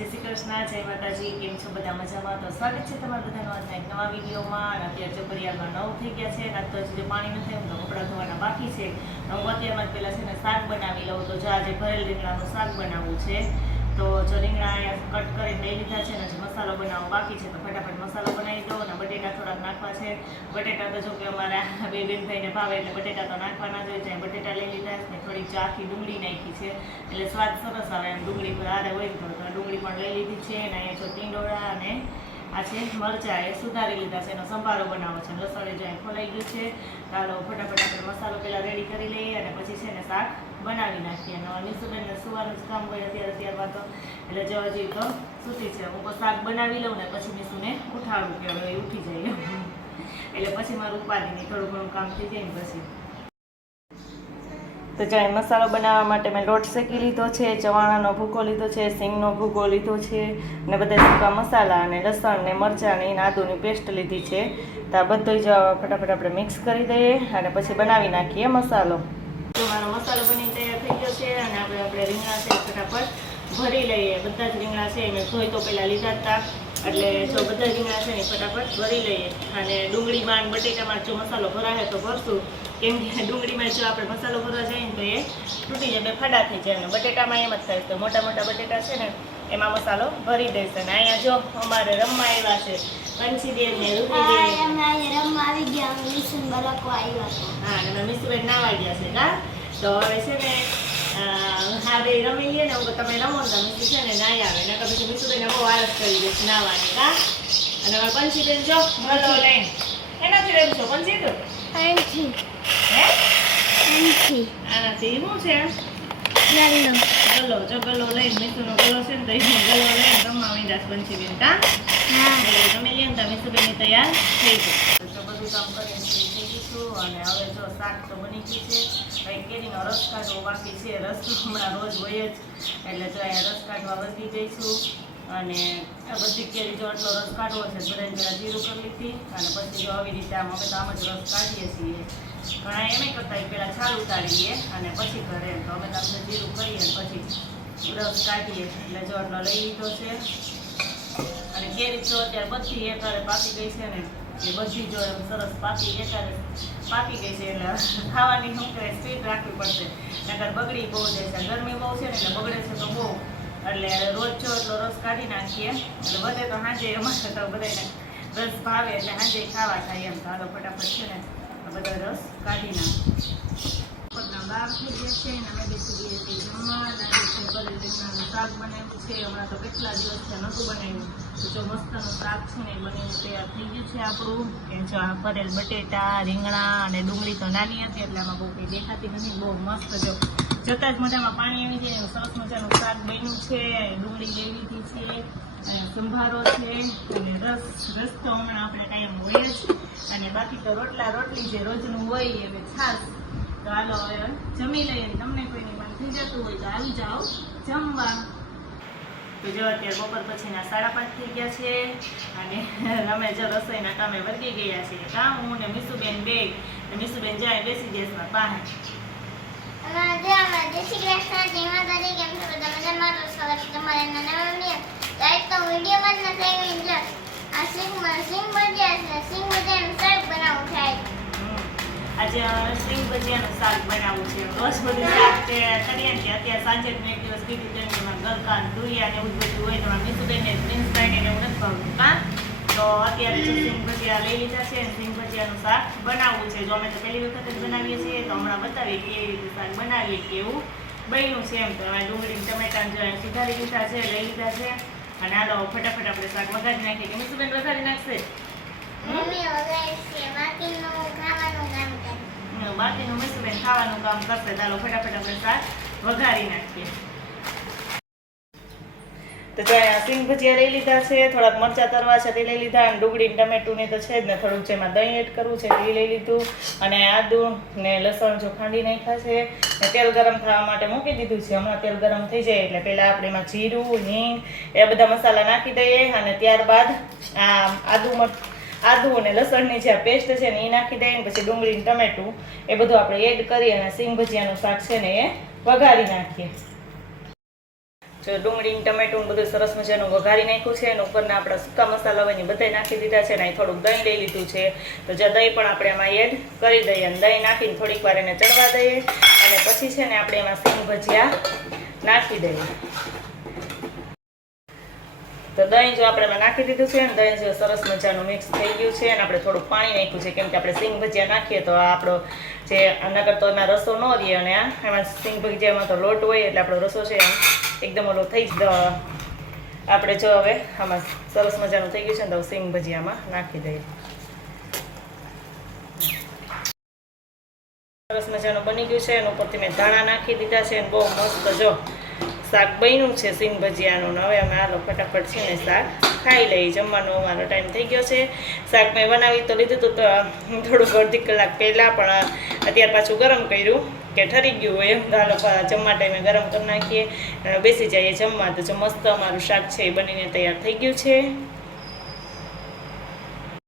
જય શ્રી કૃષ્ણ, જય માતાજી. કેમ છો બધા? મજામાં? તો સ્વાગત છે તમારા બધાનો આજના એક નવા વિડીયોમાં. અને અત્યારે જો પરિવારમાં 9 થઈ ગયા છે. આજ તો હજી પાણી નથી આવ્યું, તો કપડાં ધોવાના બાકી છે. હું અત્યારમાં જ પહેલાં છે ને શાક બનાવી લઉં. તો જો આજે ભરેલ રીંગણાનું શાક બનાવવું છે. તો જો રીંગણા અહીંયા કટ કરીને લઈ લીધા છે ને હજી મસાલો બનાવવો બાકી છે. તો ફટાફટ મસાલો બનાવી દો. અને બટેટા થોડાક નાખવા છે. બટેટા તો જો કે અમારા બે બેન ભાઈને ભાવે એટલે બટેટા તો નાખવાના જ હોય છે. બટેટા લઈ લીધા છે ને થોડીક ચાખી ડુંગળી નાખી છે એટલે સ્વાદ સરસ આવે. એમ ડુંગળી પર આરે હોય તો ડુંગળી પણ લઈ લીધી છે. અને અહીંયા જો ટીંડોળા અને આ છે મરચાં એ સુધારી લીધા છે. એનો સંભારો બનાવો છે. લસણ જો અહીં ખોલાઈ ગયું છે. ચાલો ફટાફટ આપણે મસાલો પહેલાં રેડી કરી લઈએ અને પછી છે ને શાક બનાવી નાખીએ. અને નિશુબેનને સુવાનું જ કામ હોય અત્યારમાં તો એટલે જો હજી તો સૂતી છે. હું તો શાક બનાવી લઉં ને પછી નિશુને ઉઠાડું કે હવે એ ઉઠી જાય એટલે પછી મારું ઉપાધિની થોડું ઘણું કામ થઈ જાય ને પછી. તો ચાય મસાલો બનાવવા માટે મેં લોટ શેકી લીધો છે, ચવાણાનો ભૂકો લીધો છે, સિંગનો ભૂકો લીધો છે અને બધા સૂકા મસાલા અને લસણ ને મરચાંની અને આદુની પેસ્ટ લીધી છે. તો આ બધું જ ફટાફટ આપણે મિક્સ કરી દઈએ અને પછી બનાવી નાખીએ મસાલો. તો મારો મસાલો બની તૈયાર થઈ ગયો છે અને આપણે રીંગણા છે ફટાફટ ભરી લઈએ. બધા જ રીંગણા છે મેં ધોઈ તો પહેલાં લીધા હતા એટલે જો બધા રીંગણા છે ને ફટાફટ ભરી લઈએ. અને ડુંગળીમાં અને બટેટામાં જો મસાલો ભરાશે તો ભરશું, કેમ કે ડુંગળીમાં જો આપણે મસાલો ભરવા જઈએ ને તો એ તૂટી જાય, બે ફાડા થઈ જાય. અને બટેટામાં એમ જ થાય. તો મોટા મોટા બટેટા છે ને એમાં મસાલો ભરી દઈશ. અને અહીંયા જો અમારે રમવા આવ્યા છે પંચીદેવ ને રૂપીદેવ. હા, અને મિસુબેન નાવા ગયા છે કા. તો હવે છે ને હા બે રમી લઈએ ને તમે રમો ને મિસુ છે ને નાઈ આવે ને પછી મિસુબેન બહુ આળસ કરી દઈશ નાવાની કા. અને હવે પંચીબેન જો ગલો લઈને એનાથી રમી છો પંચી આનાથી શું છે ગલો. જો ગલો લઈને મીસુનો ગલો છે ને તો એ ગલો લઈને રમવા માંડ્યા પંચીબેન કા. તમે લઈએ ને તો મીસુબેનની તૈયાર થઈ જાય. તો બધું કામ કરીને થઈ ગયું અને હવે જો શાક તો બની ગયું છે. કંઈ કેરીનો રસ કાઢવો બાકી છે. રસ તો હમણાં રોજ હોય જ એટલે જો અહીંયા રસ કાઢવા વધી જઈશું. અને આ બધી કેરી જો આટલો રસ કાઢવો છે બધાને જરા જીરું કરી લીધી. અને પછી જો આવી રીતે અમે તો આમ જ રસ કાઢીએ છીએ. ઘણા એમ કરતા પહેલાં છાલ ઉતારીએ અને પછી ઘરે તો અમે તો આપણે જીરું કરીએ અને પછી રસ કાઢીએ. એટલે જો આટલો લઈ લીધો છે. અને કેરી જો અત્યારે બધી એકારે પાકી ગઈ છે ને એ બધી જો એમ સરસ એકારે પાકી ગઈ છે. એટલે ખાવાની શું કરે સ્પીડ રાખવી પડશે નકર બગડી બહુ જાય છે. ગરમી બહુ છે ને એટલે બગડે છે તો બહુ. એટલે રોજ જો એટલો રસ કાઢી નાખીએ એટલે બધે તો સાંજે અમારે તો બધાને રસ ભાવે એટલે સાંજે ખાવા થાય એમ. તો હાલો ફટાફટ છે ને બધા રસ કાઢી નાખીએ. બહાર થઈ ગયા છે ને અમે બેસી ગઈએ છીએ જમવા. રીંગણાનું શાક બનાવ્યું છે. હમણાં તો કેટલા દિવસ છે નહોતું બનાવ્યું. તો જો મસ્તનું શાક છે ને બનીને તૈયાર થઈ ગયું છે આપણું. કે જો આ ભરેલ બટેટા રીંગણા અને ડુંગળી તો નાની હતી એટલે આમાં બહુ કંઈ દેખાતી નથી. બહુ મસ્ત જો જતાં જ મોઢામાં પાણી આવી જાય એવું સરસ મજાનું શાક બન્યું છે. ડુંગળી લઈ લીધી છે અને સંભારો છે અને રસ તો હમણાં આપણે કાયમ હોય જ. અને બાકી તો રોટલી જે રોજનું હોય હવે છાશ. તો હાલો હવે જમી લઈએ. તમને કોઈની મન થઈ જતું હોય તો આવી જાઓ જમવા. તો જો અત્યારે બપોર પછીના 5:30 થઈ ગયા છે અને અમે જો રસોઈના કામે વળગી ગયા છીએ. કામ હું ને મિસુબેન બે. મિસુબેન જાય બેસી જશે પાસે. જય શ્રી કૃષ્ણ, જય માતાજી. કેમ છો બધા મજામાં? તો સ્વાગત છે તમારા નાના મમ્મી. તો એક તો વિડીયોમાં જ નથી આવી આ સિંગ ભજીયાનું શાક બનાવવું છે. આજે સિંગ ભજીયાનું શાક બનાવવું છે. રોજ બધું શાક કરીએ ને અત્યારે સાંજે મેં એક દિવસ કીધું તેમ કે ગલકા દુરિયા ને એવું બધું હોય તો મિસુબેનને પ્રિન્સ ભાઈને એવું નથી ભાવતું કા. તો અત્યારે જો સિંગ ભજીયા લઈ લીધા છે. સિંગ ભજીયાનું શાક બનાવવું છે. જો અમે તો પહેલી વખત જ બનાવીએ છીએ તો હમણાં બતાવીએ કેવી રીતે શાક બનાવીએ કેવું બન્યું છે એમ. તો અમે ડુંગળી ટમેટાને જો સુધારી લીધા છે લઈ લીધા છે. અને હાલો ફટાફટ આપણે શાક વઘારી નાખીએ. કે મિસુબેન વઘારી નાખશે? બાકીનું મિસુબેન ખાવાનું કામ કરશે. ચાલો ફટાફટ આપણે શાક વઘારી નાખીએ. તો ત્યાં સિંગ ભજીયા લઈ લીધા છે. થોડાક મરચાં તરવા છે તે લઈ લીધા. અને ડુંગળી ટમેટું ને તો છે જ ને થોડુંક જેમાં દહીં એડ કરવું છે તે લઈ લીધું. અને આદુ ને લસણ જો ખાંડી નાખ્યા છે. ને તેલ ગરમ થવા માટે મૂકી દીધું છે. હમણાં તેલ ગરમ થઈ જાય એટલે પહેલાં આપણે એમાં જીરું હિંગ એ બધા મસાલા નાખી દઈએ. અને ત્યારબાદ આ આદુ અને લસણની જે પેસ્ટ છે ને એ નાખી દઈએ. પછી ડુંગળી ટમેટું એ બધું આપણે એડ કરી અને સિંગ ભજીયાનું શાક છે ને એ વઘારી નાખીએ. જો ડુંગળી ટમેટું બધું સરસ મજાનું વઘારી નાખ્યું છે અને ઉપરના આપણા સૂકા મસાલા હોય ને બધાય નાખી દીધા છે ને અહીં થોડુંક દહીં લઈ લીધું છે. તો જો દહીં પણ આપણે એમાં એડ કરી દઈએ અને દહીં નાખીને થોડીક વાર એને ચડવા દઈએ અને પછી છે ને આપણે એમાં સિંગ ભજીયા નાખી દઈએ. તો દહીં જો આપણે એમાં નાખી દીધું છે અને દહીં જો સરસ મજાનું મિક્સ થઈ ગયું છે અને આપણે થોડુંક પાણી નાખ્યું છે કેમ કે આપણે સિંગ ભજીયા નાખીએ તો આપણો જે નકર તો એમાં રસો ન રહે અને એમાં સિંગ ભજીયામાં તો લોટ હોય એટલે આપણો રસો છે એમ એકદમ ઓલો થઈ જ આપણે જો હવે આમાં સરસ મજાનું થઈ ગયું છે ને તો સિંગ ભજીયામાં નાખી દઈએ. સરસ મજાનું બની ગયું છે અને ઉપરથી મેં ધાણા નાખી દીધા છે અને બહુ મસ્ત જો શાક બન્યું છે સિંગ ભજીયાનું. હવે અમે આલો ફટાફટ છે ને શાક ખાઈ લઈએ. જમવાનો અમારો ટાઈમ થઈ ગયો છે. શાક મેં બનાવી તો લીધું હતું તો થોડુંક અડધી કલાક પહેલાં પણ અત્યારે પાછું ગરમ કર્યું કે ઠરી ગયું હોય એમ. હાલો જમવા ટાઈમે ગરમ કરી નાખીએ બેસી જઈએ જમવા. તો જો મસ્ત અમારું શાક છે એ બનીને તૈયાર થઈ ગયું છે.